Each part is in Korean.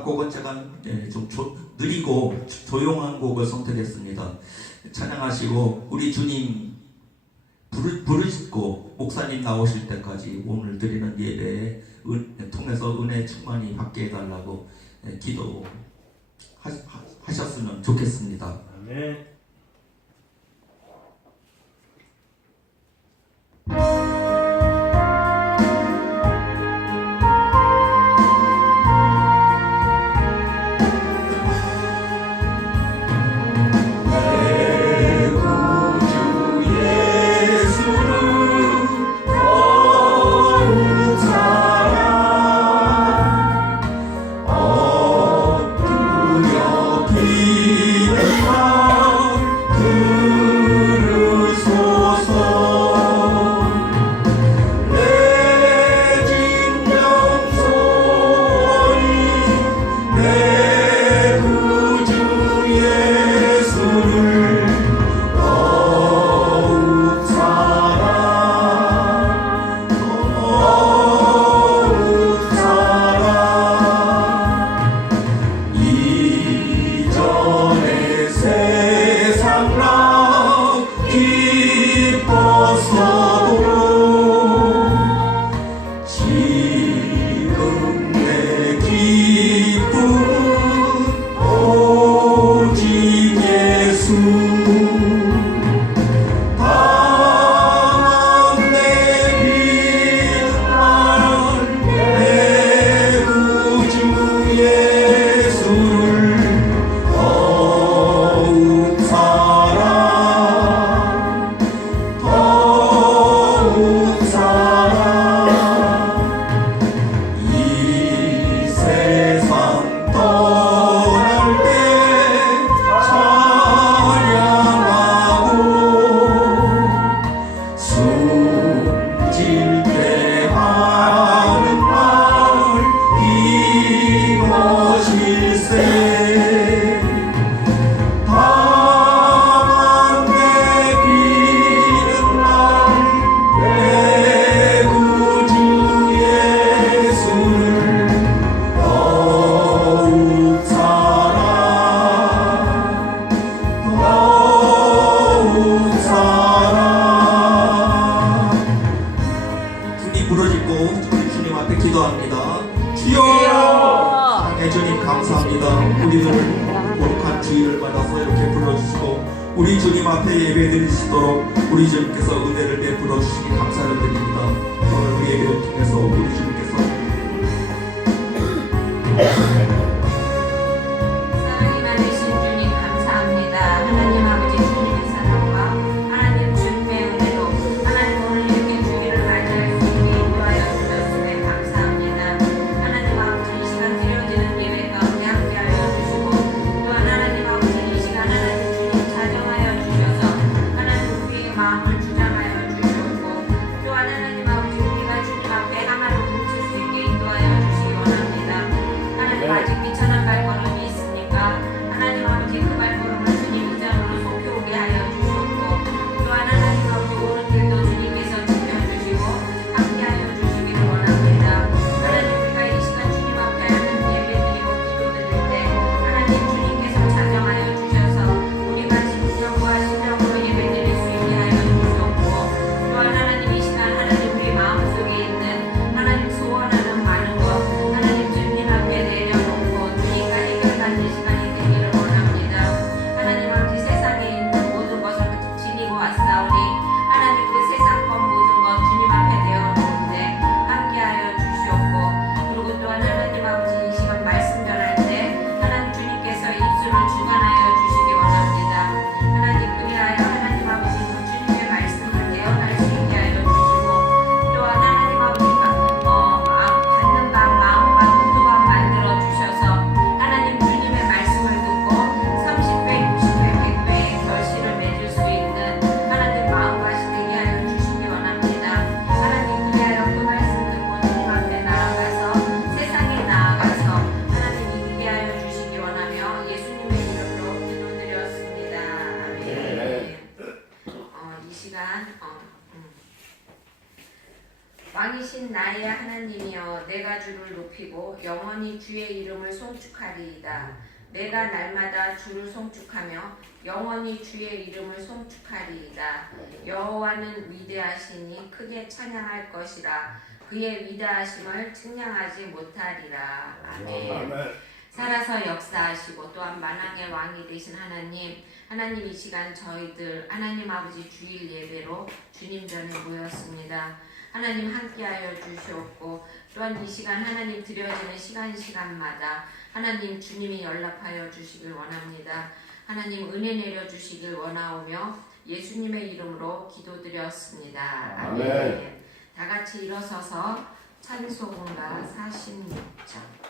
마지막 곡은 제가 좀 느리고 조용한 곡을 선택했습니다. 찬양하시고 우리 주님 부르짖고 목사님 나오실 때까지 오늘 드리는 예배에 통해서 은혜 충만히 받게 해달라고 기도하셨으면 좋겠습니다. 아멘. 우리 주님 앞에 예배드리시도록 우리 주님께서 은혜를 베풀어 주시니 감사를 드립니다. 오늘 우리 예배를 통해서 우리 주님께서 사랑이 많으신 주님 감사합니다. 하나님 아버지 주님의 사랑과 하나님 주님의 은혜로 하나님 오늘 이렇게 주기를 맞이할 수 있게 인도하여 주셨음에 감사합니다. 하나님 아버지 이 시간 드려지는 예배 가운데 함께하여 주시고 또한 하나님 아버지 이 시간 하나님 주님 자정하여 주셔서 하나님 우리의 마음을 주장하여 주셨고 왕이신 나의 하나님이여 내가 주를 높이고 영원히 주의 이름을 송축하리이다. 내가 날마다 주를 송축하며 영원히 주의 이름을 송축하리이다. 여호와는 위대하시니 크게 찬양할 것이라. 그의 위대하심을 측량하지 못하리라. 아멘. 살아서 역사하시고 또한 만왕의 왕이 되신 하나님 이 시간 저희들 하나님 아버지 주일 예배로 주님 전에 모였습니다. 하나님 함께하여 주시옵고 또한 이 시간 하나님 드려지는 시간마다 하나님 주님이 연락하여 주시길 원합니다. 하나님 은혜 내려주시길 원하오며 예수님의 이름으로 기도드렸습니다. 아멘. 다 같이 일어서서 찬송가 46장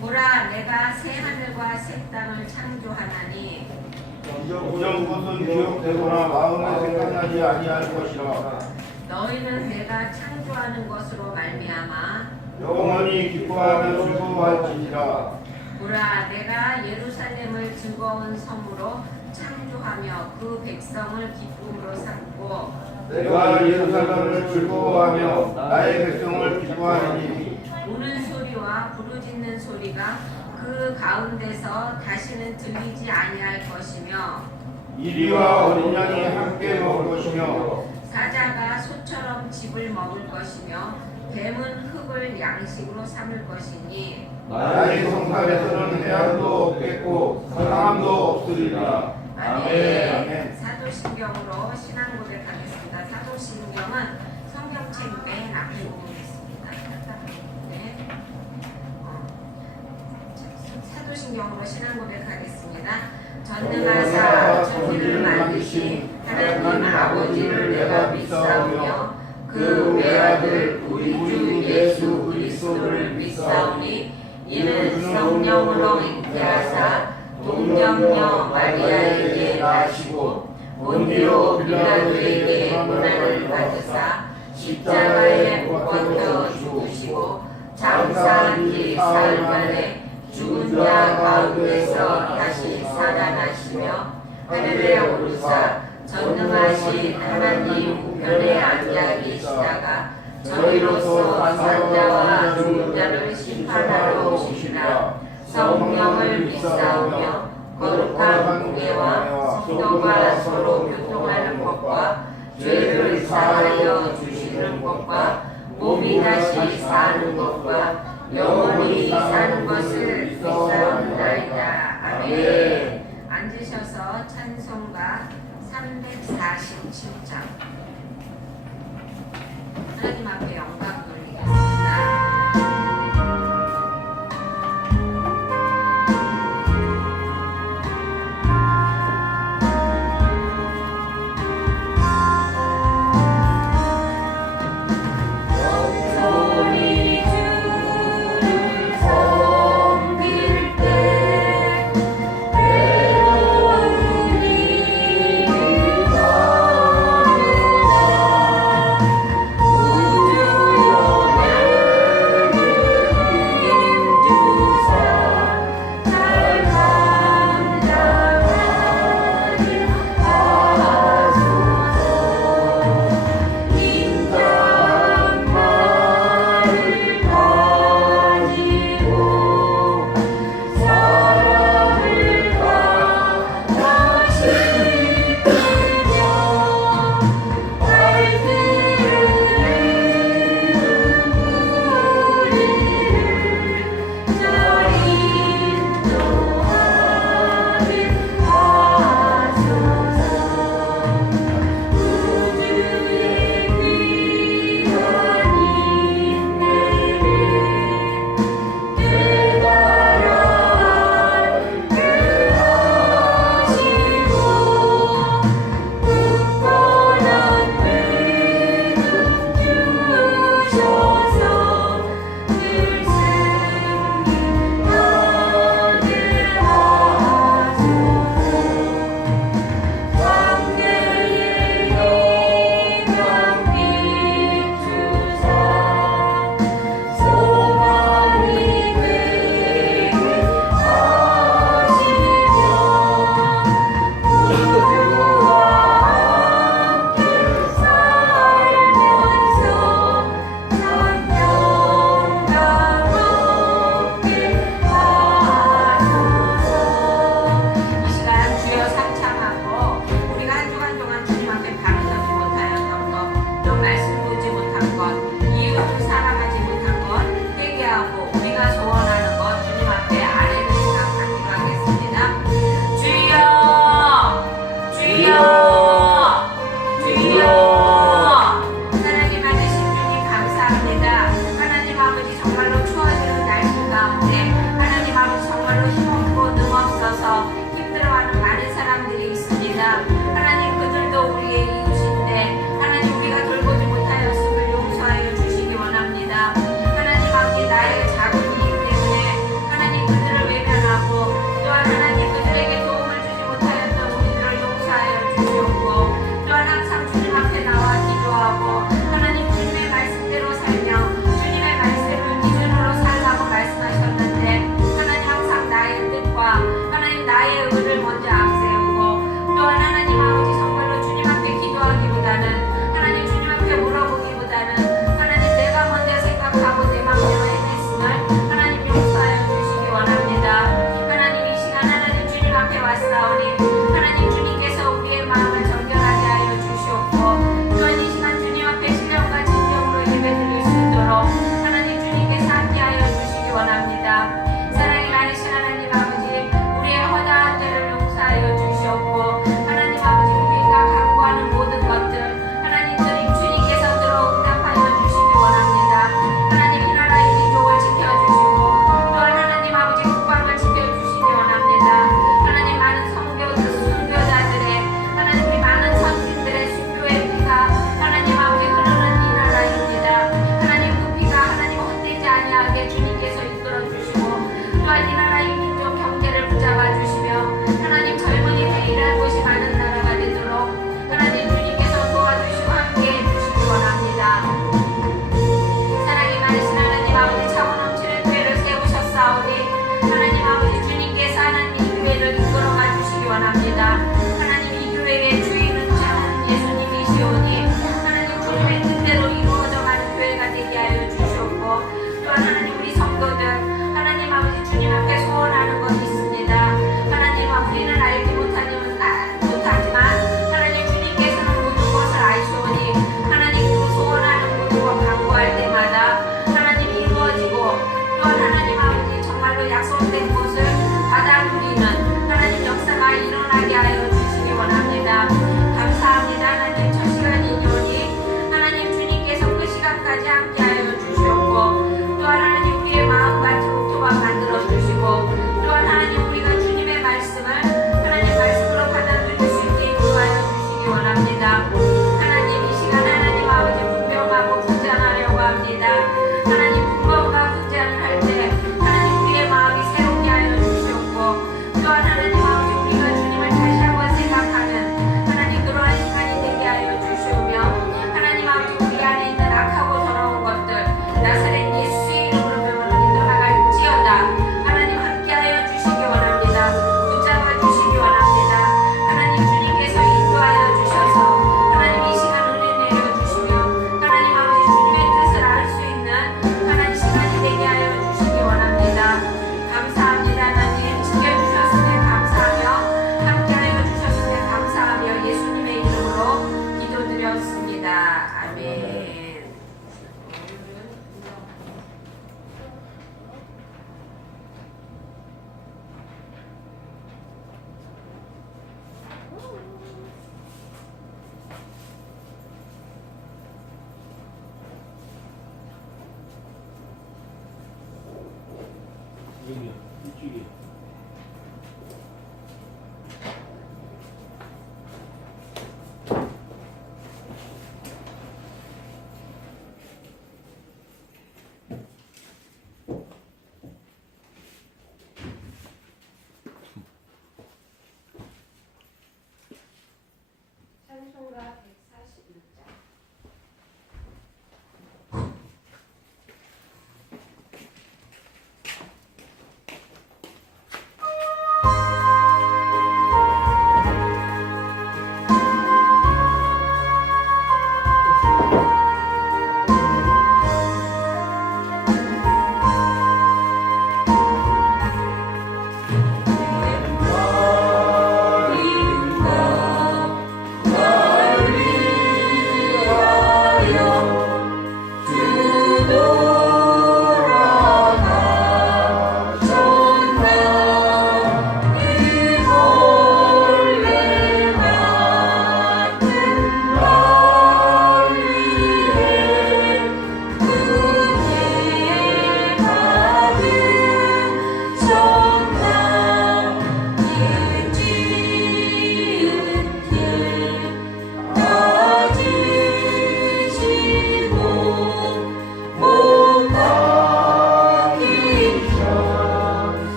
보라 내가 새 하늘과 새 땅을 창조하나니 이전 것은 기억되거나 마음에 생각나지 아니할 것이라. 너희는 내가 창조하는 것으로 말미암아 영원히 기뻐하며 즐거워할지니라. 보라 내가 예루살렘을 즐거운 섬으로 창조하며 그 백성을 기쁨으로 삼고 내가 예루살렘을 즐거워하며 나의 백성을 기뻐하리니 우는 소리와 부르짖는 소리가 그 가운데서 다시는 들리지 아니할 것이며 이리와 어린 양이 함께 먹을 것이며 사자가 소처럼 집을 먹을 것이며 뱀은 흙을 양식으로 삼을 것이니 나의 성산에서는 해함도 없겠고 사람도 없으리라. 아멘. 사도신경으로 신앙 고백하겠습니다. 사도신경은 성경책 맨 앞에 있습니다. 네. 사도신경으로 신앙 고백하겠습니다. 전능하사 천지를 만드신 하나님 아버지를 내가 믿사오며 그 외아들 우리 주 예수 그리스도를 믿사오니 이는 성령으로 잉태하사 동정녀 마리아에게 나시고 본디오 빌라도에게 고난을 받으사 십자가에 못 박혀 죽으시고 장사한 지 사흘 만에 죽은 자 가운데서 다시 살아나시며 하늘에 오르사 전능하신 하나님 우편에 앉아 계시다가 저희로서 산자와 죽은 자를 심판하러 오시리라. 성령을 믿사오며 거룩한 공예와 성도가 서로 교통하는 것과 죄를 사하여 주시는 것과 몸이 다시 사는 것과 영원히 사는 것을 믿사옵나이다. 아멘. 앉으셔서 찬송가 347장 하나님 앞에 영광 돌리겠습니다. 우주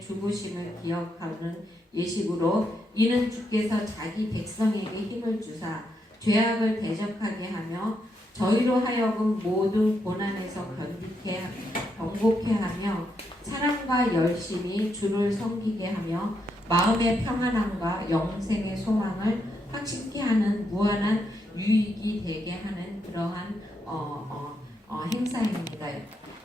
우리의 죽으심을 기억하는 예식으로 이는 주께서 자기 백성에게 힘을 주사 죄악을 대적하게 하며 저희로 하여금 모든 고난에서 경고케 하며 사랑과 열심히 주를 섬기게 하며 마음의 평안함과 영생의 소망을 확신케 하는 무한한 유익이 되게 하는 그러한 행사입니다.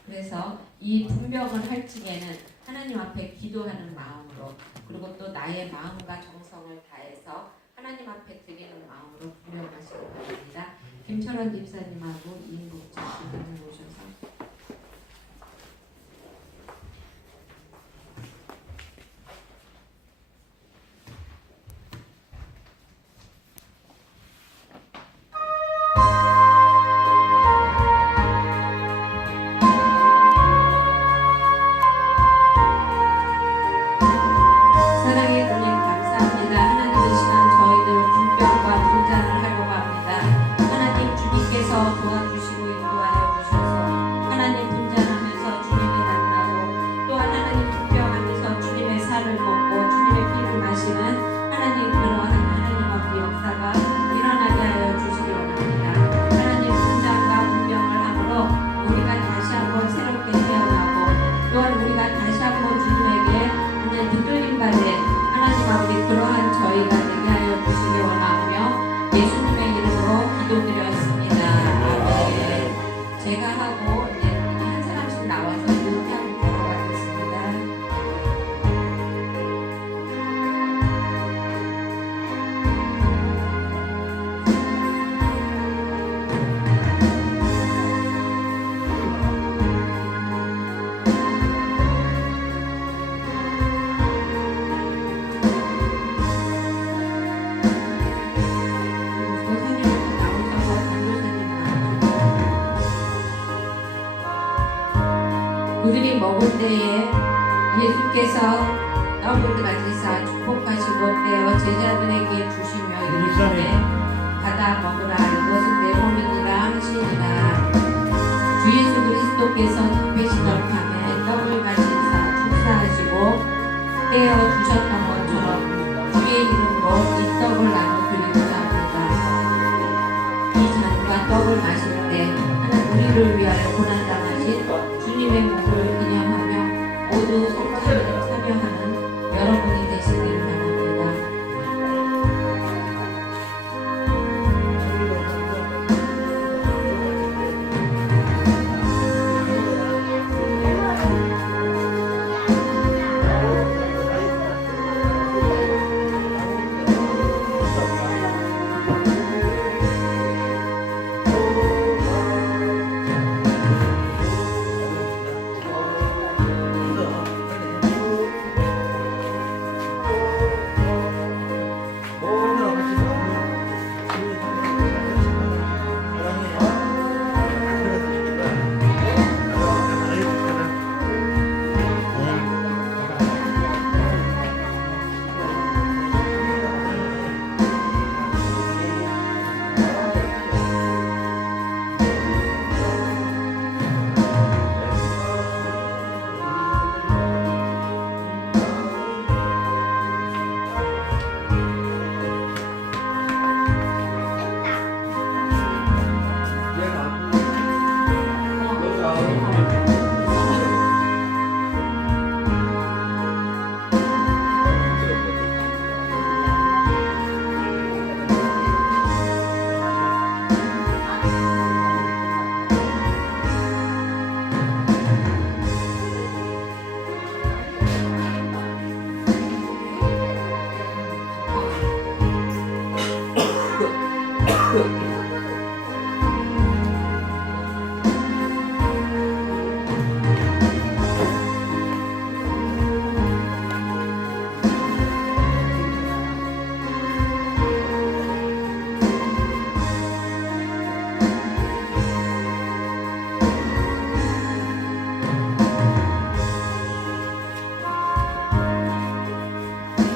그래서 이 분명을 할 적에는 하나님 앞에 기도하는 마음으로 그리고 또 나의 마음과 정성을 다해서 하나님 앞에 드리는 마음으로 분명하시기 바랍니다. 김철원 집사님하고 이인국 집사님을 모셔서 사랑의 주님 감사합니다. 하나님 이 시간 저희들 분별과 분잔을 하려고 합니다. 하나님 주님께서 도와주시고 인도하여 주셔서 하나님 분잔하면서 주님이 만나고 또한 하나님 분별하면서 주님의 살을 먹고 주님의 피를 마시는 하나님 그러한 하나님 앞의 역사가 일어나게 하여 주시기 원합니다. 하나님 분잔과 분별을 함으로 우리가 다시 한번 새롭게 태어나고 또한 우리가 다시 한번 주님에게 붙들림 받은 하나님 아버지 그러한 저희가 되게 하여 주시기 원하며 예수님의 이름으로 기도드렸습니다. 아멘. 제가 하고 이제 한 사람씩 나와서 이렇게 하고 들어가겠습니다. 그들이 먹을 때에 예수께서 떡을 가지사 축복하시고 떼어 제자들에게 주시며 이르시되 받아 먹으라 이것은 내 몸이니라 하시니라. 주 예수 그리스도께서 택배시던 밤에 떡을 가지사 축사하시고 떼어 주셨던 것처럼 주의 이름으로 이 떡을 나눠 드리고자 합니다. 이 잔과 떡을 마실 때 하나님 우리를 위하여 고난당하신 주님의 몸을 기념하며 모두 성찬을 참여하는 여러분이 되시길 바랍니다.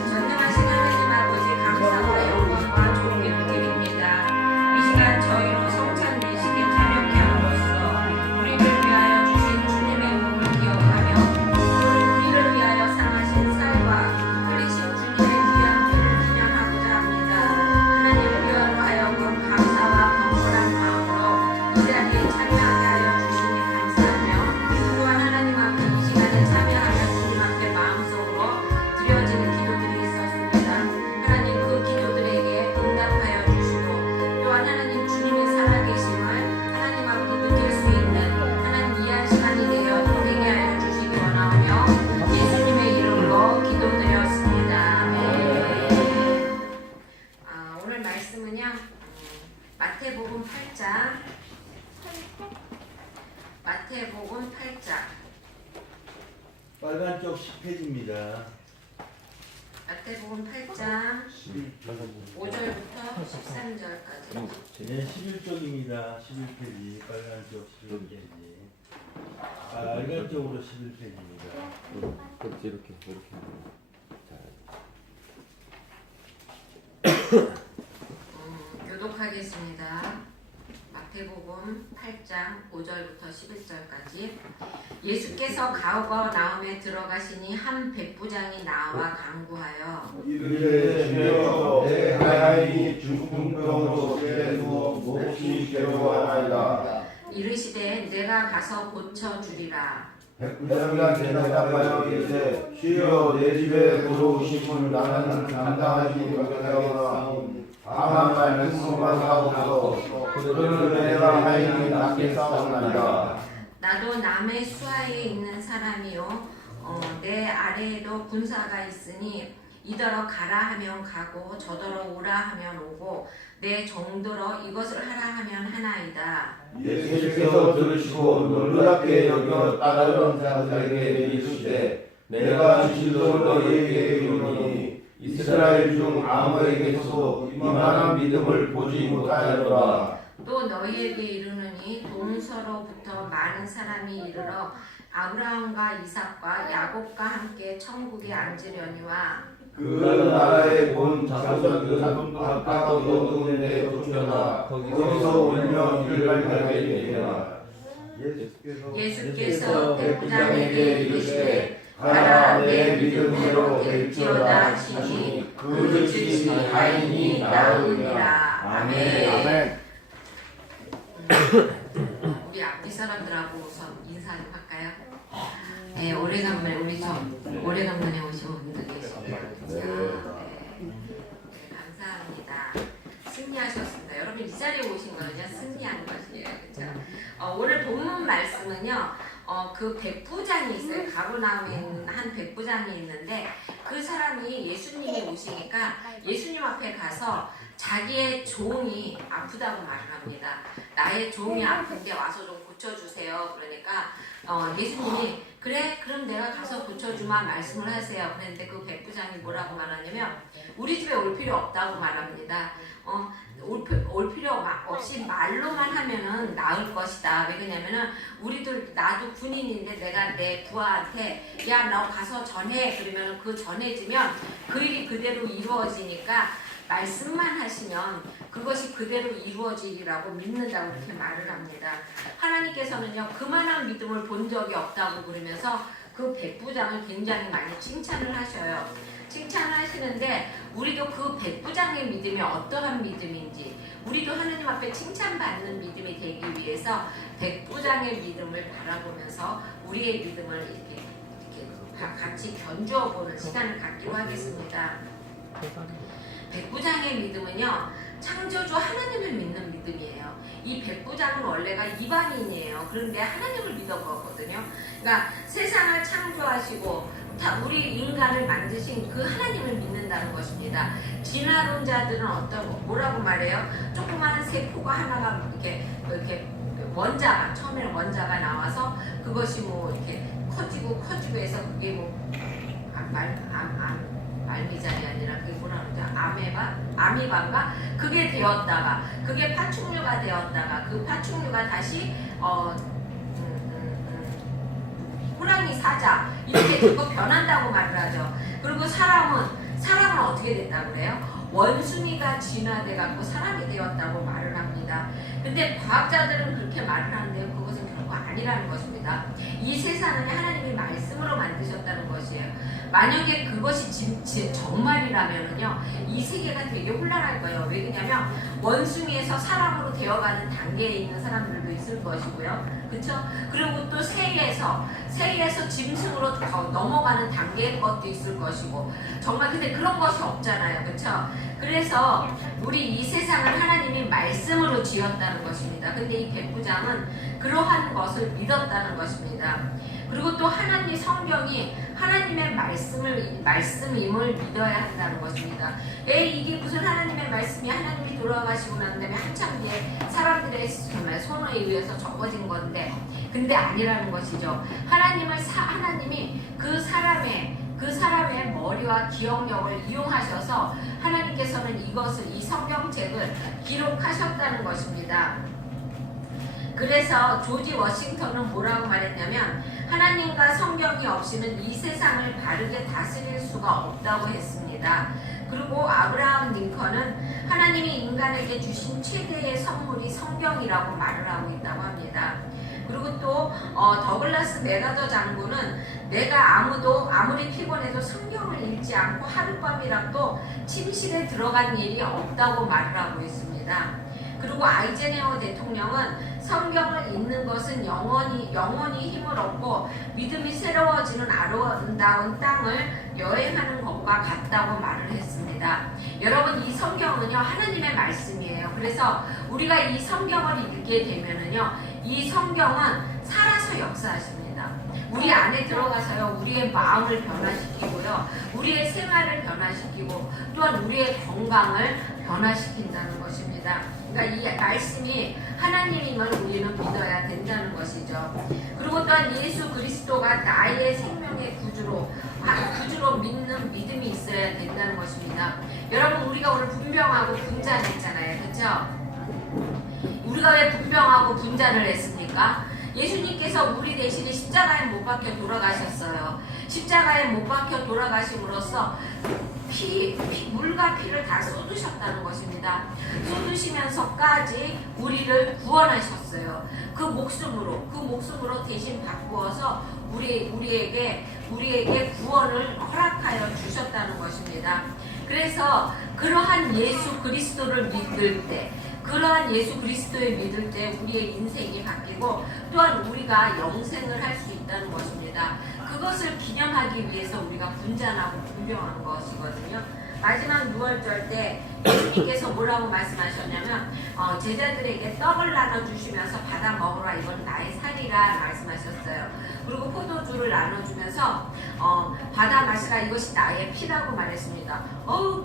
전능하신 하나님 아버지 감사와 영광과 존귀를 드립니다. 이 오늘 말씀은요. 마태복음 8장. 마태복음 8장. 빨간 쪽 10페이지입니다. 마태복음 8장 5절부터 13절까지. 네, 11쪽입니다. 11페이지. 빨간 쪽 11페이지. 빨간 쪽으로 11페이지입니다. 이렇게. 교독하겠습니다. 마태복음 8장 5절부터 11절까지. 예수께서 가버나움에 들어가시니 한 백부장이 나와 간구하여 이르되 주여 내 아이이 중풍병으로 집에 누워 몹시 괴로워하나이다. 이르시되 내가 가서 고쳐주리라. 백부장이 대답하여 이르되 주여 내 집에 들어오시면 나는 감당하지 못하오나 다만 말씀만 하옵소서. 그러면 내가 아이이 낫게 싸우나이다. 나도 남의 수하에 있는 사람이요 내 아래에도 군사가 있으니 이더러 가라 하면 가고 저더러 오라 하면 오고 내 종들어 이것을 하라 하면 하나이다. 예수께서 들으시고 놀랍게 여겨 따르는 자들에게 이르시되 내가 진실로 너희에게 이르노니 이스라엘 중 아무에게서도 이만한 믿음을 보지 못하였노라. 또 너희에게 이르노니 동서로부터 많은 사람이 이르러 아브라함과 이삭과 야곱과 함께 천국에 앉으려니와 그 나라에 본 자손들은 각각 어두운 데 쫓겨나 거기서 울며 이를 발하게 되리라. 예수께서 백부장에게 이르시되 가라 내 믿음대로 될지어다 하시니 그 즉시 가인이 나으니라. 아멘. 우리 앞뒤 사람들하고 우선 인사 좀 할까요? 네, 오래간만에 오래간만에 오신 분들 계시네요. 네, 감사합니다. 승리하셨습니다. 여러분 이 자리에 오신 거는요 승리한 것이에요, 그렇죠? 오늘 본문 말씀은요, 그 백부장이 있어요. 가버나움에 있는 한 백부장이 있는데 그 사람이 예수님이 오시니까 예수님 앞에 가서 자기의 종이 아프다고 말을 합니다. 나의 종이 아픈데 와서 좀 고쳐주세요. 그러니까 예수님이 그래 그럼 내가 가서 고쳐주마 말씀을 하세요. 그랬는데 그 백부장이 뭐라고 말하냐면 우리 집에 올 필요 없다고 말합니다. 올 필요 없이 말로만 하면은 나을 것이다. 왜 그러냐면은 나도 군인인데 내가 내 부하한테 야 너 가서 전해 그러면 그 전해지면 그 일이 그대로 이루어지니까 말씀만 하시면 그것이 그대로 이루어지리라고 믿는다고 이렇게 말을 합니다. 하나님께서는요 그만한 믿음을 본 적이 없다고 그러면서 그 백부장을 굉장히 많이 칭찬을 하셔요. 칭찬을 하시는데 우리도 그 백부장의 믿음이 어떠한 믿음인지 우리도 하나님 앞에 칭찬받는 믿음이 되기 위해서 백부장의 믿음을 바라보면서 우리의 믿음을 이렇게 같이 견주어 보는 시간을 갖기로 하겠습니다. 백부장의 믿음은요 창조주 하나님을 믿는 믿음이에요. 이 백부장은 원래가 이방인이에요. 그런데 하나님을 믿어보거든요. 그러니까 세상을 창조하시고 우리 인간을 만드신 그 하나님을 믿는다는 것입니다. 진화론자들은 뭐라고 말해요? 조그마한 세포가 하나가 이렇게 처음에는 원자가 나와서 그것이 뭐 이렇게 커지고 해서 그게 뭐 말미잘이 아니라 그게 뭐라 그러죠? 아미바인가? 그게 되었다가 그게 파충류가 되었다가 그 파충류가 다시 호랑이 사자 이렇게 자꾸 변한다고 말을 하죠. 그리고 사람은 어떻게 됐다고 그래요? 원숭이가 진화돼 갖고 사람이 되었다고 말을 합니다. 근데 과학자들은 그렇게 말을 하는데 그것은 결코 아니라는 것입니다. 이 세상은 하나님이 말씀으로 만드셨다는 것이에요. 만약에 그것이 정말이라면은요 이 세계가 되게 혼란할 거예요. 왜 그러냐면 원숭이에서 사람으로 되어가는 단계에 있는 사람들도 있을 것이고요. 그렇죠? 그리고 또 새에서 짐승으로 넘어가는 단계의 것도 있을 것이고 정말 근데 그런 것이 없잖아요. 그렇죠? 그래서 우리 이 세상을 하나님이 말씀으로 지었다는 것입니다. 근데 이 백부장은 그러한 것을 믿었다는 것입니다. 그리고 또 하나님의 성경이 하나님의 말씀임을 믿어야 한다는 것입니다. 이게 무슨 하나님의 말씀이 하나님이 돌아가시고 난 다음에 한참 뒤에 사람들의 정말 손에 의해서 적어진 건데, 근데 아니라는 것이죠. 하나님이 그 사람의 머리와 기억력을 이용하셔서 하나님께서는 이 성경책을 기록하셨다는 것입니다. 그래서 조지 워싱턴은 뭐라고 말했냐면, 하나님과 성경이 없이는 이 세상을 바르게 다스릴 수가 없다고 했습니다. 그리고 아브라함 링컨은 하나님이 인간에게 주신 최대의 선물이 성경이라고 말을 하고 있다고 합니다. 그리고 또 더글라스 메가더 장군은 내가 아무리 피곤해도 성경을 읽지 않고 하룻밤이라도 침실에 들어간 일이 없다고 말을 하고 있습니다. 그리고 아이젠하워 대통령은 성경을 읽는 것은 영원히 힘을 얻고 믿음이 새로워지는 아름다운 땅을 여행하는 것과 같다고 말을 했습니다. 여러분, 이 성경은요 하나님의 말씀이에요. 그래서 우리가 이 성경을 읽게 되면은요 이 성경은 살아서 역사하십니다. 우리 안에 들어가서요 우리의 마음을 변화시키고요 우리의 생활을 변화시키고 또한 우리의 건강을 변화시킨다는 것입니다. 그러니까 이 말씀이 하나님임을 우리는 믿어야 된다는 것이죠. 그리고 또한 예수 그리스도가 나의 생명의 구주로 믿는 믿음이 있어야 된다는 것입니다. 여러분, 우리가 오늘 분병하고 분잔했잖아요. 그렇죠? 우리가 왜 분병하고 분잔을 했습니까? 예수님께서 우리 대신에 십자가에 못 박혀 돌아가셨어요. 십자가에 못 박혀 돌아가심으로써 물과 피를 다 쏟으셨다는 것입니다. 쏟으시면서까지 우리를 구원하셨어요. 그 목숨으로 대신 바꾸어서 우리에게 구원을 허락하여 주셨다는 것입니다. 그래서 그러한 예수 그리스도를 믿을 때, 그러한 예수 그리스도를 믿을 때 우리의 인생이 바뀌고 또한 우리가 영생을 할 수 있다는 것입니다. 그것을 기념하기 위해서 우리가 분잔하고 분병하는 것이거든요. 마지막 6월절 때 예수님께서 뭐라고 말씀하셨냐면 제자들에게 떡을 나눠주시면서 받아 먹으라, 이건 나의 살이라 말씀하셨어요. 그리고 포도주를 나눠주면서 받아 마시라, 이것이 나의 피라고 말했습니다.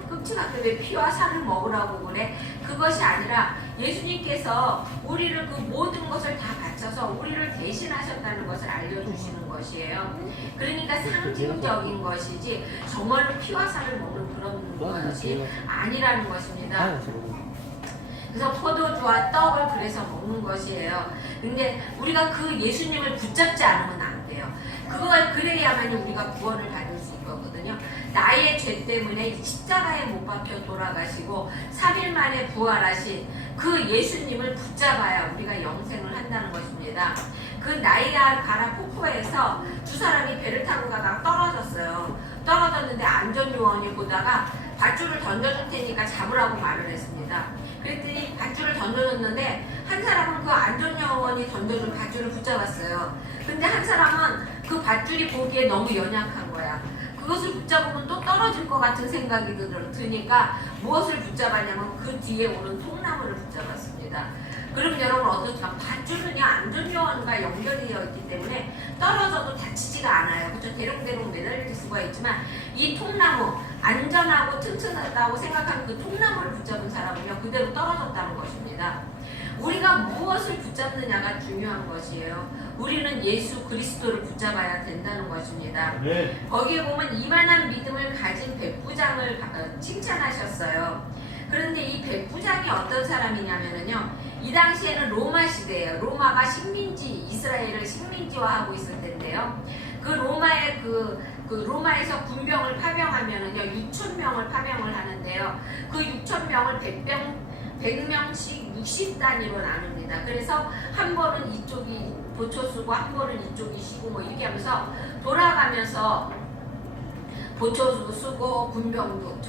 끔찍하게 왜 피와 살을 먹으라고 그래? 그것이 아니라 예수님께서 우리를 그 모든 것을 다 바쳐서 우리를 대신하셨다는 것을 알려주시는 것이에요. 그러니까 상징적인 것이지 정말로 피와 살을 먹는 그런 것이 아니라는 것입니다. 그래서 포도주와 떡을 그래서 먹는 것이에요. 근데 우리가 그 예수님을 붙잡지 않으면 안 돼요. 그래야만 우리가 구원을 받을 수 있거든요. 나의 죄 때문에 십자가에 못 박혀 돌아가시고 3일 만에 부활하신 그 예수님을 붙잡아야 우리가 영생을 한다는 것입니다. 그 나이아가라 폭포에서 두 사람이 배를 타고 가다가 떨어졌는데 안전요원이 보다가 밧줄을 던져줄 테니까 잡으라고 말을 했습니다. 그랬더니 밧줄을 던져줬는데 한 사람은 그 안전요원이 던져준 밧줄을 붙잡았어요. 근데 한 사람은 그 밧줄이 보기에 너무 연약한 거야. 그것을 붙잡으면 또 떨어질 것 같은 생각이 드니까 무엇을 붙잡았냐면 그 뒤에 오는 통나무를 붙잡았습니다. 그럼 여러분 어떻습니까? 밧줄은요 안전요원과 연결이 되어 있기 때문에 떨어져도 다치지가 않아요. 그렇죠? 대롱대롱 매달릴 수가 있지만 이 통나무, 안전하고 튼튼하다고 생각하는 그 통나무를 붙잡은 사람은요 그대로 떨어졌다는 것입니다. 우리가 무엇을 붙잡느냐가 중요한 것이에요. 우리는 예수 그리스도를 붙잡아야 된다는 것입니다. 네. 거기에 보면 이만한 믿음을 가진 백부장을 칭찬하셨어요. 그런데 이 백부장이 어떤 사람이냐면요, 이 당시에는 로마 시대예요. 로마가 이스라엘을 식민지화하고 있을 텐데요. 그 로마의 로마에서 군병을 파병하면은요 6,000명을 파병을 하는데요. 그 6,000명을 100명씩 60단위로 나눕니다. 그래서 한 번은 이쪽이 보초 쓰고 한 번은 이쪽이 쉬고 뭐 이렇게 하면서 돌아가면서 보초 쓰고 군병도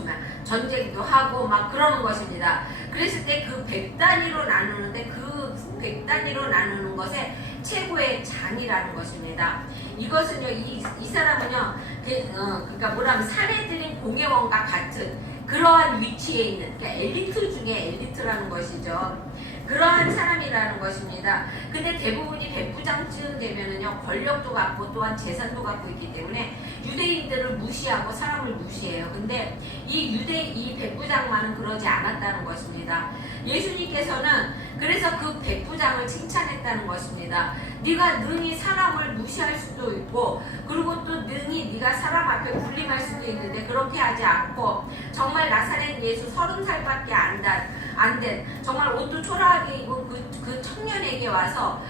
전쟁도 하고 막 그러는 것입니다. 그랬을 때 그 100단위로 나누는데 그 100단위로 나누는 것에 최고의 장이라는 것입니다. 이것은요 이 사람은요 그러니까 뭐라면 사내들인 공예원과 같은 그러한 위치에 있는, 그러니까 엘리트 중에 엘리트라는 것이죠. 그러한 사람이라는 것입니다. 근데 대부분이 백부장쯤 되면은요, 권력도 갖고 또한 재산도 갖고 있기 때문에 유대인들을 무시하고 사람을 무시해요. 근데 이 백부장만은 그러지 않았다는 것입니다. 예수님께서는 그래서 그 백부장을 칭찬했다는 것입니다. 네가 능히 사람을 무시할 수도 있고, 그리고 또 능히 네가 사람 앞에 군림할 수도 있는데 그렇게 하지 않고, 정말 나사렛 예수 30살밖에 안 된 정말 옷도 초라하게 입은 그 청년에게 와서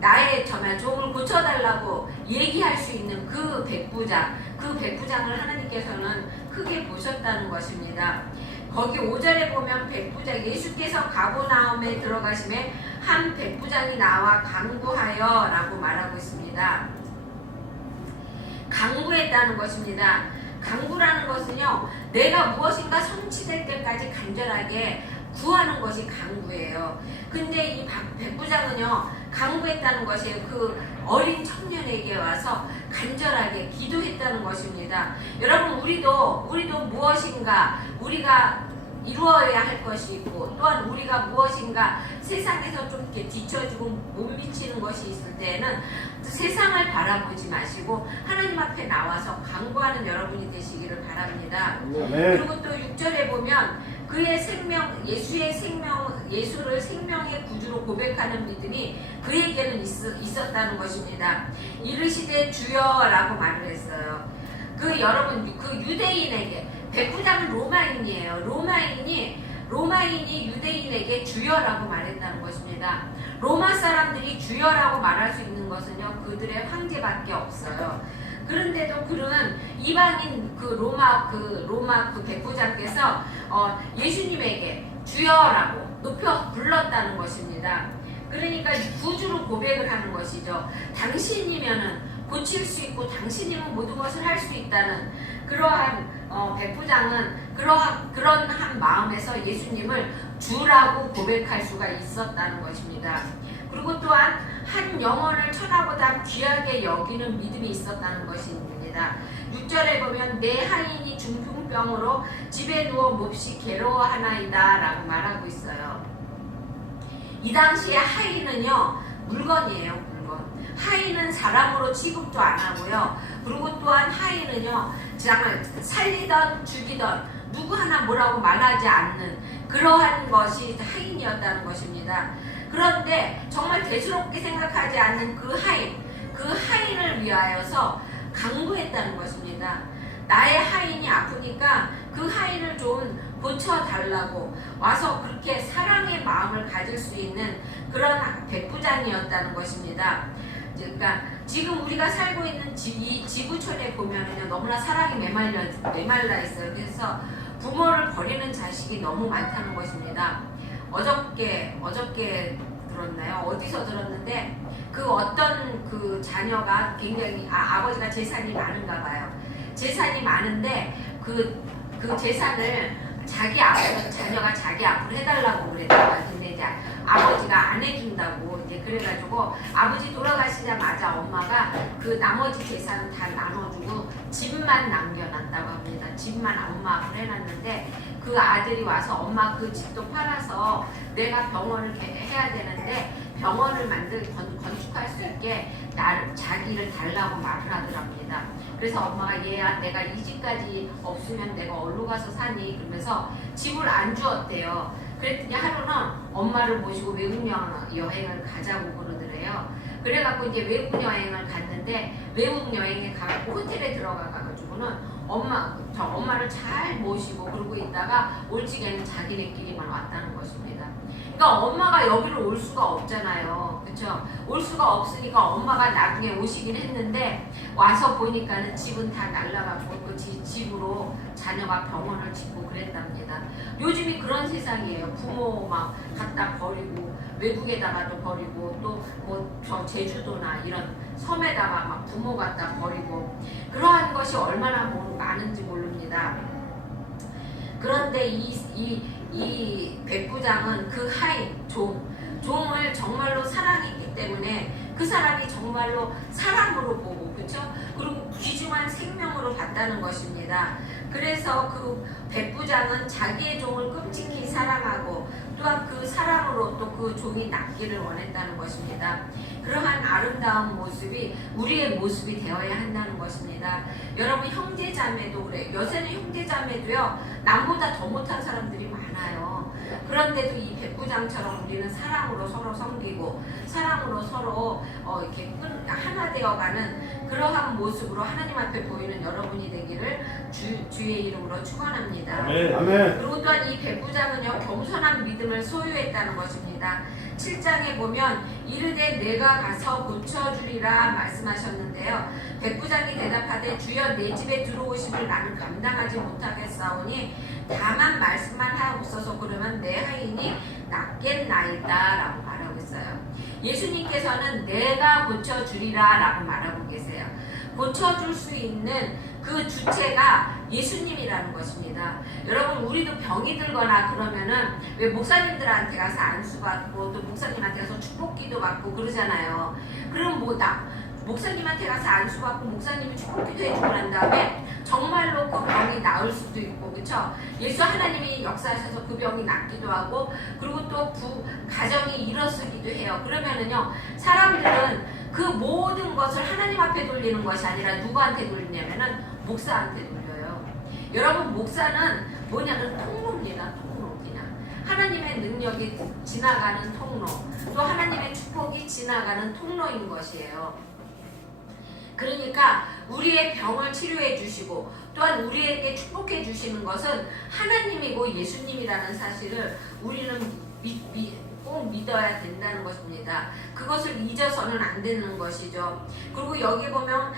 나의 종을 고쳐달라고 얘기할 수 있는 그 백부장을 하나님께서는 크게 보셨다는 것입니다. 거기 5절에 보면 백부장, 예수께서 가버나움에 들어가심에 한 백부장이 나와 강구하여 라고 말하고 있습니다. 강구했다는 것입니다. 강구라는 것은요, 내가 무엇인가 성취될 때까지 간절하게 구하는 것이 강구예요. 근데 이 백부장은요, 강구했다는 것이에요. 그 어린 청년에게 와서 간절하게 기도했다는 것입니다. 여러분, 우리도 무엇인가 우리가 이루어야 할 것이 있고, 또한 우리가 무엇인가 세상에서 좀 이렇게 뒤처지고 못 미치는 것이 있을 때에는 세상을 바라보지 마시고 하나님 앞에 나와서 간구하는 여러분이 되시기를 바랍니다. 그리고 또 6절에 보면 그의 생명, 예수를 생명의 구주로 고백하는 믿음이 그에게는 있었다는 것입니다. 이르시되 주여라고 말을 했어요. 여러분, 그 유대인에게, 백부장은 로마인이에요. 로마인이 유대인에게 주여라고 말했다는 것입니다. 로마 사람들이 주여라고 말할 수 있는 것은요, 그들의 황제밖에 없어요. 그런데도 그는 이방인 로마 백부장께서 예수님에게 주여라고 높여 불렀다는 것입니다. 그러니까 구주로 고백을 하는 것이죠. 당신이면은 고칠 수 있고 당신이면 모든 것을 할 수 있다는 그러한 백부장은 그런 한 마음에서 예수님을 주라고 고백할 수가 있었다는 것입니다. 그리고 또한 한 영혼을 천하보다 귀하게 여기는 믿음이 있었다는 것입니다. 6절에 보면 내 하인이 중풍병으로 집에 누워 몹시 괴로워하나이다 라고 말하고 있어요. 이 당시에 하인은요, 물건이에요. 물건. 하인은 사람으로 취급도 안 하고요. 그리고 또한 하인은요, 살리던 죽이던 누구 하나 뭐라고 말하지 않는 그러한 것이 하인이었다는 것입니다. 그런데 정말 대수롭게 생각하지 않는 그 하인을 위하여서 강구했다는 것입니다. 나의 하인이 아프니까 그 하인을 좀 고쳐달라고 와서 그렇게 사랑의 마음을 가질 수 있는 그런 백부장이었다는 것입니다. 그러니까 지금 우리가 살고 있는 이 지구촌에 보면은요, 너무나 사랑이 메말라 있어요. 그래서 부모를 버리는 자식이 너무 많다는 것입니다. 어저께 들었나요? 어디서 들었는데 어떤 자녀가 굉장히 아버지가 재산이 많은가 봐요. 재산이 많은데 그 재산을 자녀가 자기 앞으로 해달라고 그랬다가, 근데 이제 아버지가 안 해준다고 이제 그래가지고 아버지 돌아가시자마자 엄마가 그 나머지 재산은 다 나눠주고 집만 남겨놨다고 합니다. 집만 엄마 앞으로 해놨는데 그 아들이 와서 엄마 그 집도 팔아서 내가 병원을 해야 되는데 병원을 건축할 수 있게 자기를 달라고 말을 하더랍니다. 그래서 엄마가 얘야, 내가 이 집까지 없으면 내가 어디로 가서 사니? 그러면서 집을 안 주었대요. 그랬더니 하루는 엄마를 모시고 외국 여행을 가자고 그러더래요. 그래갖고 이제 외국 여행을 갔는데 외국 여행에 가고 호텔에 들어가가지고는 엄마를 잘 모시고 그러고 있다가 올지게는 자기네끼리만 왔다는 것입니다. 그러니까 엄마가 여기로 올 수가 없잖아요. 그렇죠? 올 수가 없으니까 엄마가 나중에 오시긴 했는데 와서 보니까는 집은 다 날라가고 그 집으로 자녀가 병원을 짓고 그랬답니다. 요즘이 그런 세상이에요. 부모 막 갖다 버리고 외국에다가도 버리고 또 저 제주도나 이런 섬에다가 막 부모 갖다 버리고 그러한 것이 얼마나 많은지 모릅니다. 그런데 이 백부장은 그 하인 종을 정말로 사랑했기 때문에 그 사람이 정말로 사랑으로 보고, 그렇죠? 그리고 귀중한 생명으로 봤다는 것입니다. 그래서 그 백부장은 자기의 종을 끔찍히 사랑하고 또한 그 사랑으로 또 그 종이 낫기를 원했다는 것입니다. 그러한 아름다운 모습이 우리의 모습이 되어야 한다는 것입니다. 여러분, 형제자매도 그래요. 요새는 형제자매도요, 남보다 더 못한 사람들이 많아요. 그런데도 이 백부장처럼 우리는 사랑으로 서로 섬기고 사랑으로 서로 이렇게 하나 되어가는 그러한 모습으로 하나님 앞에 보이는 여러분이 되기를 주의 이름으로 축원합니다. 아멘. 그리고 또한 이 백부장은요, 겸손한 믿음을 소유했다는 것입니다. 7장에 보면 이르되 내가 가서 고쳐주리라 말씀하셨는데요. 백부장이 대답하되 주여 내 집에 들어오심을 나는 감당하지 못하겠사오니 다만 말씀만 하옵소서. 그러면 내 하인이 낫겠나이다 라고 말하고 있어요. 예수님께서는 내가 고쳐주리라 라고 말하고 계세요. 고쳐줄 수 있는 그 주체가 예수님이라는 것입니다. 여러분, 우리도 병이 들거나 그러면은 왜 목사님들한테 가서 안수 받고 또 목사님한테 가서 축복기도 받고 그러잖아요. 그럼 목사님한테 가서 안수 받고 목사님이 축복기도 해주고 난 다음에 정말로 그 병이 나을 수도 있고, 그쵸? 예수 하나님이 역사하셔서 그 병이 낫기도 하고, 그리고 또 가정이 일어서기도 해요. 그러면은요, 사람들은 그 모든 것을 하나님 앞에 돌리는 것이 아니라 누구한테 돌리냐면은 목사한테 돌려요. 여러분, 목사는 뭐냐면 통로입니다. 통로. 그냥 하나님의 능력이 지나가는 통로, 또 하나님의 축복이 지나가는 통로인 것이에요. 그러니까 우리의 병을 치료해 주시고 또한 우리에게 축복해 주시는 것은 하나님이고 예수님이라는 사실을 우리는 꼭 믿어야 된다는 것입니다. 그것을 잊어서는 안 되는 것이죠. 그리고 여기 보면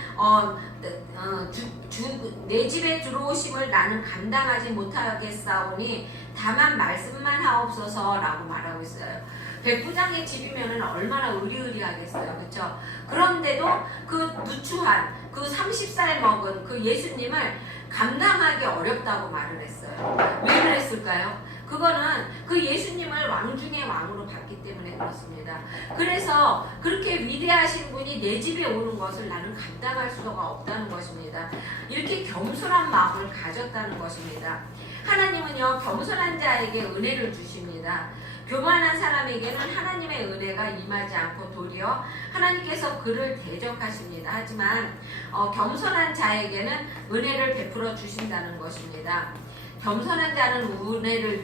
내 집에 들어오심을 나는 감당하지 못하겠사오니 다만 말씀만 하옵소서 라고 말하고 있어요. 백부장의 집이면 얼마나 의리의리하겠어요. 그렇죠? 그런데도 그 누추한 그 30살 먹은 그 예수님을 감당하기 어렵다고 말을 했어요. 왜 그랬을까요? 그거는 그 예수님을 왕 중의 왕으로 봤기 때문에 그렇습니다. 그래서 그렇게 위대하신 분이 내 집에 오는 것을 나는 감당할 수가 없다는 것입니다. 이렇게 겸손한 마음을 가졌다는 것입니다. 하나님은요, 겸손한 자에게 은혜를 주십니다. 교만한 사람에게는 하나님의 은혜가 임하지 않고 도리어 하나님께서 그를 대적하십니다. 하지만 겸손한 자에게는 은혜를 베풀어 주신다는 것입니다. 겸손한 자는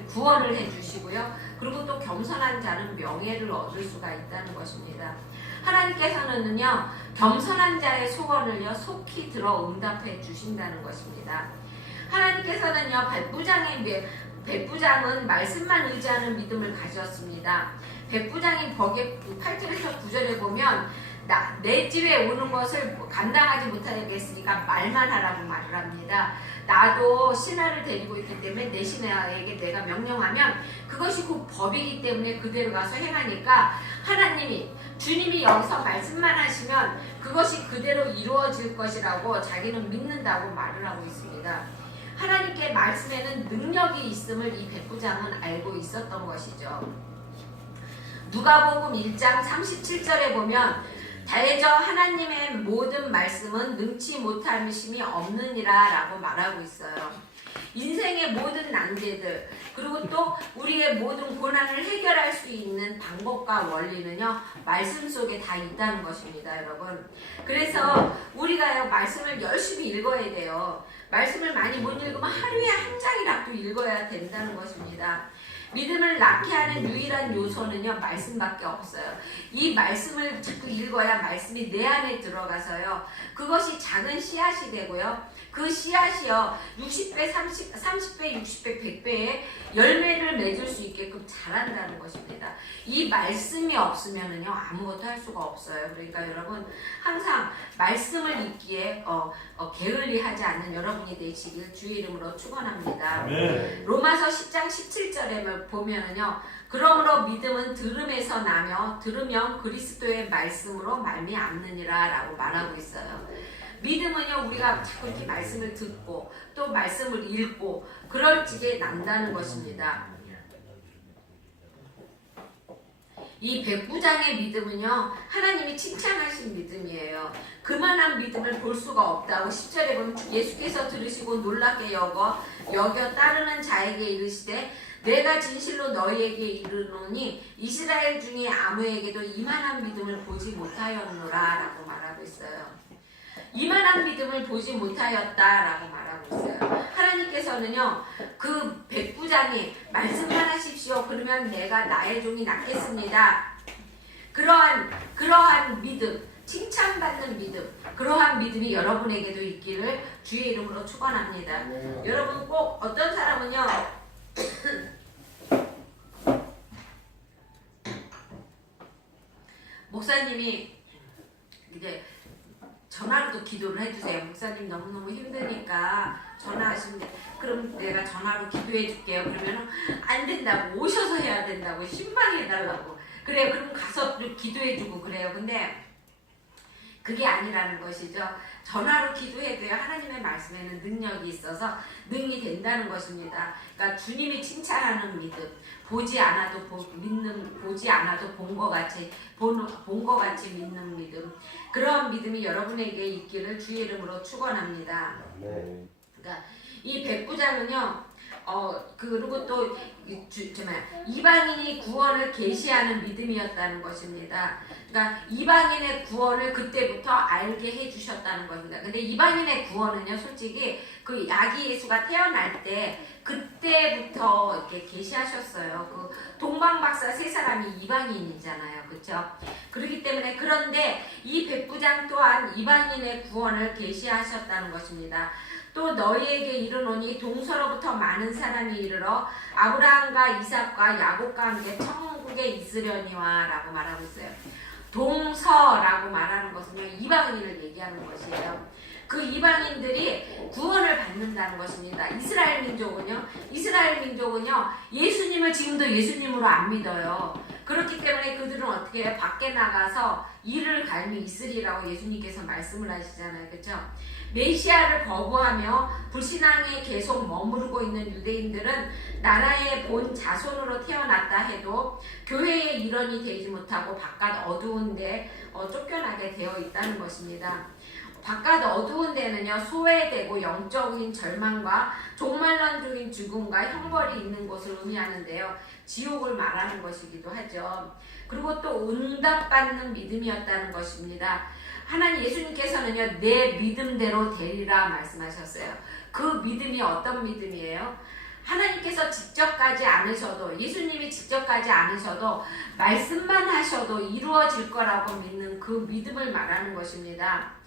구원을 해주시고요. 그리고 또 겸손한 자는 명예를 얻을 수가 있다는 것입니다. 하나님께서는요, 겸손한 자의 소원을요, 속히 들어 응답해 주신다는 것입니다. 하나님께서는요, 백부장은 말씀만 의지하는 믿음을 가졌습니다. 백부장이 거기에 8절에서 9절에 보면 내 집에 오는 것을 감당하지 못하겠으니까 말만 하라고 말을 합니다. 나도 신하를 데리고 있기 때문에 내 신하에게 내가 명령하면 그것이 곧 법이기 때문에 그대로 가서 행하니까 주님이 여기서 말씀만 하시면 그것이 그대로 이루어질 것이라고 자기는 믿는다고 말을 하고 있습니다. 하나님께 말씀에는 능력이 있음을 이 백부장은 알고 있었던 것이죠. 누가복음 1장 37절에 보면 대저 하나님의 모든 말씀은 능치 못함이 없느니라 라고 말하고 있어요. 인생의 모든 난제들, 그리고 또 우리의 모든 고난을 해결할 수 있는 방법과 원리는요, 말씀 속에 다 있다는 것입니다, 여러분. 그래서 우리가 말씀을 열심히 읽어야 돼요. 말씀을 많이 못 읽으면 하루에 한 장이라도 읽어야 된다는 것입니다. 믿음을 낳게 하는 유일한 요소는요, 말씀밖에 없어요. 이 말씀을 자꾸 읽어야 말씀이 내 안에 들어가서요, 그것이 작은 씨앗이 되고요, 그 씨앗이요 60배, 30배, 60배, 100배의 열매를 맺을 수 있게끔 자란다는 것입니다. 이 말씀이 없으면은요, 아무것도 할 수가 없어요. 그러니까 여러분, 항상 말씀을 읽기에 게을리하지 않는 여러분이 되시길 주의 이름으로 축원합니다. 로마서 10장 17절에 보면은요, 그러므로 믿음은 들음에서 나며 들으면 그리스도의 말씀으로 말미암느니라 라고 말하고 있어요. 믿음은요, 우리가 자꾸 이렇게 말씀을 듣고 또 말씀을 읽고 그럴 적에 난다는 것입니다. 이 백부장의 믿음은요, 하나님이 칭찬하신 믿음이에요. 그만한 믿음을 볼 수가 없다고 10절에 보면 예수께서 들으시고 놀랍게 여겨 따르는 자에게 이르시되 내가 진실로 너희에게 이르노니 이스라엘 중에 아무에게도 이만한 믿음을 보지 못하였노라 라고 말하고 있어요. 이만한 믿음을 보지 못하였다라고 말하고 있어요. 하나님께서는요, 그 백부장이 말씀만 하십시오. 그러면 내가 나의 종이 낫겠습니다. 그러한 믿음, 칭찬받는 믿음, 그러한 믿음이 여러분에게도 있기를 주의 이름으로 축원합니다. 여러분 꼭 어떤 사람은요, 목사님이 이제 전화로도 기도를 해주세요. 목사님 너무너무 힘드니까 전화하시면 돼. 그럼 내가 전화로 기도해 줄게요. 그러면 안 된다고, 오셔서 해야 된다고, 신방해달라고. 그래요. 그럼 가서 기도해 주고 그래요. 근데 그게 아니라는 것이죠. 전화로 기도해도요, 하나님의 말씀에는 능력이 있어서 능이 된다는 것입니다. 그러니까 주님이 칭찬하는 믿음, 보지 않아도 본 것 같이 믿는 믿음, 그런 믿음이 여러분에게 있기를 주의 이름으로 축원합니다. 그러니까 이 백부장은요, 그리고 또 이방인이 구원을 계시하는 믿음이었다는 것입니다. 그러니까 이방인의 구원을 그때부터 알게 해주셨다는 것입니다. 근데 이방인의 구원은요, 솔직히 그 아기 예수가 태어날 때 그때부터 이렇게 계시하셨어요. 그 동방박사 세 사람이 이방인이잖아요, 그렇죠? 그렇기 때문에, 그런데 이 백부장 또한 이방인의 구원을 계시하셨다는 것입니다. 또 너희에게 이르노니 동서로부터 많은 사람이 이르러 아브라함과 이삭과 야곱과 함께 천국에 있으려니와 라고 말하고 있어요. 동서라고 말하는 것은요, 이방인을 얘기하는 것이에요. 그 이방인들이 구원을 받는다는 것입니다. 이스라엘 민족은요, 예수님을 지금도 예수님으로 안 믿어요. 그렇기 때문에 그들은 어떻게 해요? 밖에 나가서 이를 갈미 있으리라고 예수님께서 말씀을 하시잖아요. 그렇죠? 메시아를 거부하며 불신앙에 계속 머무르고 있는 유대인들은 나라의 본 자손으로 태어났다 해도 교회의 일원이 되지 못하고 바깥 어두운 데 쫓겨나게 되어 있다는 것입니다. 바깥 어두운 데는요, 소외되고 영적인 절망과 종말론적인 죽음과 형벌이 있는 곳을 의미하는데요, 지옥을 말하는 것이기도 하죠. 그리고 또 응답받는 믿음이었다는 것입니다. 하나님 예수님께서는요, 내 믿음대로 되리라 말씀하셨어요. 그 믿음이 어떤 믿음이에요? 하나님께서 직접 가지 않으셔도, 예수님이 직접 가지 않으셔도 말씀만 하셔도 이루어질 거라고 믿는 그 믿음을 말하는 것입니다.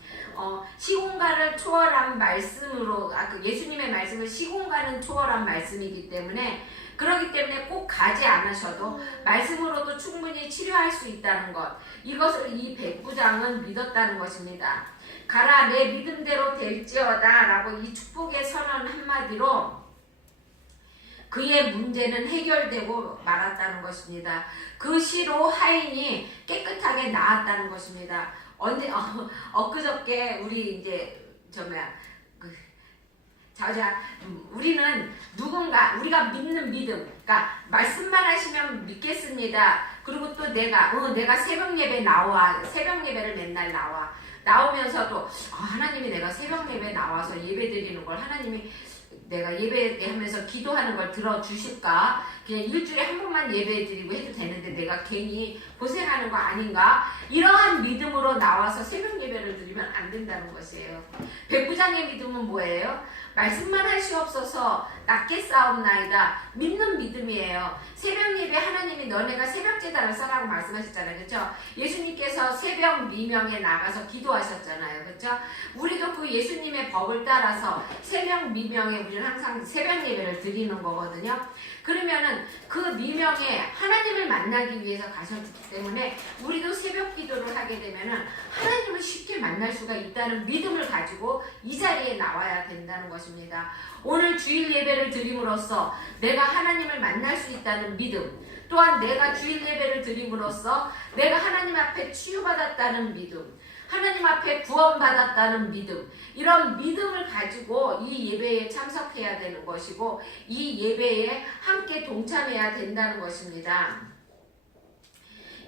시공간을 초월한 말씀으로, 예수님의 말씀은 시공간을 초월한 말씀이기 때문에, 그렇기 때문에 꼭 가지 않으셔도 말씀으로도 충분히 치료할 수 있다는 것, 이것을 이 백부장은 믿었다는 것입니다. 가라, 내 믿음대로 될지어다 라고 이 축복의 선언 한마디로 그의 문제는 해결되고 말았다는 것입니다. 그 시로 하인이 깨끗하게 나았다는 것입니다. 엊그저께 우리 이제 우리는 우리가 믿는 믿음, 그러니까 말씀만 하시면 믿겠습니다. 그리고 또 내가 새벽 예배를 맨날 나오면서도 하나님이 내가 새벽 예배 나와서 예배 드리는 걸 하나님이 내가 예배하면서 기도하는 걸 들어주실까? 그냥 일주일에 한 번만 예배드리고 해도 되는데 내가 괜히 고생하는 거 아닌가? 이러한 믿음으로 나와서 새벽 예배를 드리면 안 된다는 것이에요. 백부장의 믿음은 뭐예요? 말씀만 하시옵소서 낫겠사옵나이다. 믿는 믿음이에요. 새벽 예배 하나님이 너네가 새벽 제단을 써라고 말씀하셨잖아요. 그렇죠? 예수님께서 새벽 미명에 나가서 기도하셨잖아요. 그렇죠? 우리도 그 예수님의 법을 따라서 새벽 미명에 우리는 항상 새벽 예배를 드리는 거거든요. 그러면은 그 미명에 하나님을 만나기 위해서 가셨기 때문에 우리도 새벽 기도를 하게 되면은 하나님을 쉽게 만날 수가 있다는 믿음을 가지고 이 자리에 나와야 된다는 것입니다. 오늘 주일 예배를 드림으로써 내가 하나님을 만날 수 있다는 믿음, 또한 내가 주일 예배를 드림으로써 내가 하나님 앞에 치유받았다는 믿음, 하나님 앞에 구원받았다는 믿음, 이런 믿음을 가지고 이 예배에 참석해야 되는 것이고 이 예배에 함께 동참해야 된다는 것입니다.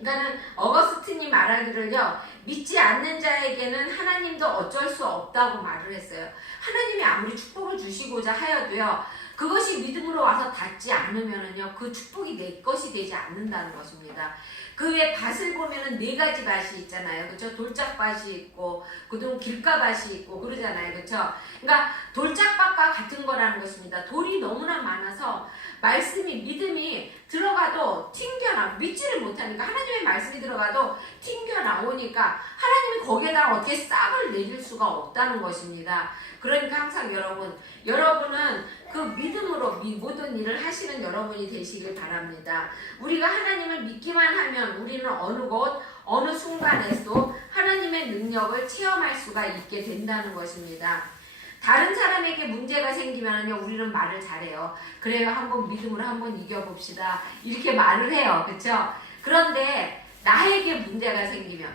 그러니까는 어거스틴이 말하기를요, 믿지 않는 자에게는 하나님도 어쩔 수 없다고 말을 했어요. 하나님이 아무리 축복을 주시고자 하여도요, 그것이 믿음으로 와서 닿지 않으면은요, 그 축복이 내 것이 되지 않는다는 것입니다. 그 외 밭을 보면은 4가지 밭이 있잖아요. 그쵸? 돌짝밭이 있고, 그다음 길가밭이 있고, 그러잖아요. 그쵸? 그러니까 돌짝밭과 같은 거라는 것입니다. 돌이 너무나 많아서 말씀이, 믿음이 들어가도 튕겨나, 믿지를 못하니까, 하나님의 말씀이 들어가도 튕겨나오니까 하나님이 거기에다 어떻게 싹을 내릴 수가 없다는 것입니다. 그러니까 항상 여러분은 그 믿음으로 모든 일을 하시는 여러분이 되시길 바랍니다. 우리가 하나님을 믿기만 하면 우리는 어느 곳, 어느 순간에도 하나님의 능력을 체험할 수가 있게 된다는 것입니다. 다른 사람에게 문제가 생기면요, 우리는 말을 잘해요. 그래요, 한번 믿음으로 한번 이겨봅시다. 이렇게 말을 해요. 그렇죠? 그런데 나에게 문제가 생기면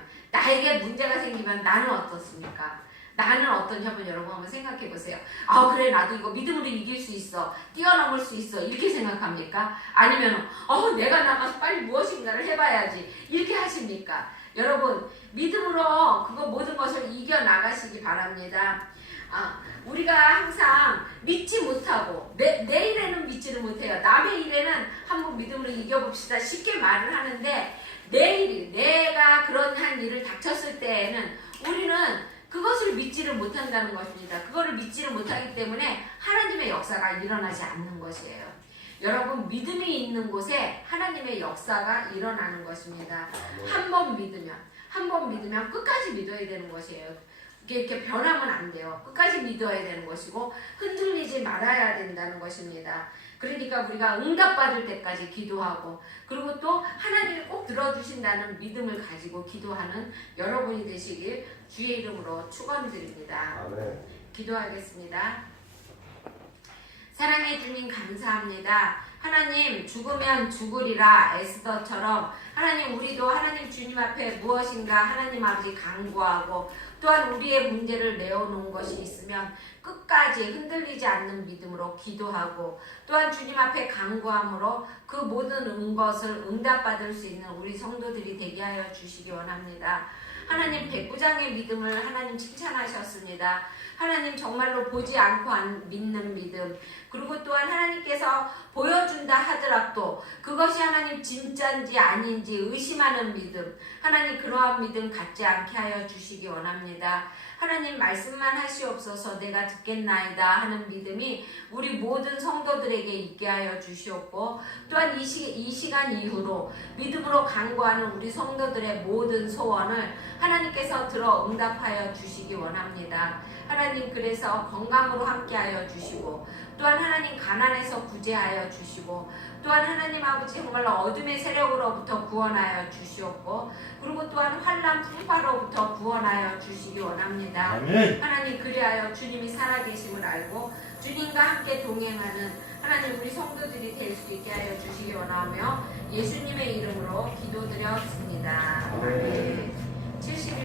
나는 어떻습니까? 나는 어떤지 한번 여러분 한번 생각해 보세요. 아, 그래, 나도 이거 믿음으로 이길 수 있어, 뛰어넘을 수 있어, 이렇게 생각합니까? 아니면 내가 나가서 빨리 무엇인가를 해봐야지, 이렇게 하십니까? 여러분, 믿음으로 그거 모든 것을 이겨나가시기 바랍니다. 우리가 항상 믿지 못하고 내 일에는 믿지를 못해요. 남의 일에는 한번 믿음으로 이겨봅시다, 쉽게 말을 하는데, 내가 그런 한 일을 닥쳤을 때에는 우리는 그것을 믿지를 못한다는 것입니다. 그거를 믿지를 못하기 때문에 하나님의 역사가 일어나지 않는 것이에요. 여러분, 믿음이 있는 곳에 하나님의 역사가 일어나는 것입니다. 한 번 믿으면 끝까지 믿어야 되는 것이에요. 이렇게 변하면 안 돼요. 끝까지 믿어야 되는 것이고 흔들리지 말아야 된다는 것입니다. 그러니까 우리가 응답받을 때까지 기도하고, 그리고 또 하나님이 꼭 들어주신다는 믿음을 가지고 기도하는 여러분이 되시길 주의 이름으로 축원드립니다. 아멘. 기도하겠습니다. 사랑해 주님 감사합니다. 하나님, 죽으면 죽으리라 에스더처럼 하나님, 우리도 하나님 주님 앞에 무엇인가 하나님 아버지 간구하고, 또한 우리의 문제를 내어놓은 것이 있으면 끝까지 흔들리지 않는 믿음으로 기도하고, 또한 주님 앞에 간구함으로 그 모든 것을 응답받을 수 있는 우리 성도들이 되게 하여 주시기 원합니다. 하나님, 백부장의 믿음을 하나님 칭찬하셨습니다. 하나님, 정말로 보지 않고 믿는 믿음, 그리고 또한 하나님께서 보여준다 하더라도 그것이 하나님 진짜인지 아닌지 의심하는 믿음, 하나님 그러한 믿음 갖지 않게 하여 주시기 원합니다. 하나님, 말씀만 하시옵소서, 내가 듣겠나이다 하는 믿음이 우리 모든 성도들에게 있게 하여 주시옵고, 또한 이 시간 이후로 믿음으로 간구하는 우리 성도들의 모든 소원을 하나님께서 들어 응답하여 주시기 원합니다. 하나님, 그래서 건강으로 함께하여 주시고, 또한 하나님 가난에서 구제하여 주시고, 또한 하나님 아버지 정말로 어둠의 세력으로부터 구원하여 주시옵고, 그리고 또한 환난 풍파로부터 구원하여 주시기 원합니다. 아멘. 하나님, 그리하여 주님이 살아계심을 알고 주님과 함께 동행하는 하나님 우리 성도들이 될 수 있게 하여 주시기 원하며 예수님의 이름으로 기도드렸습니다. 아멘.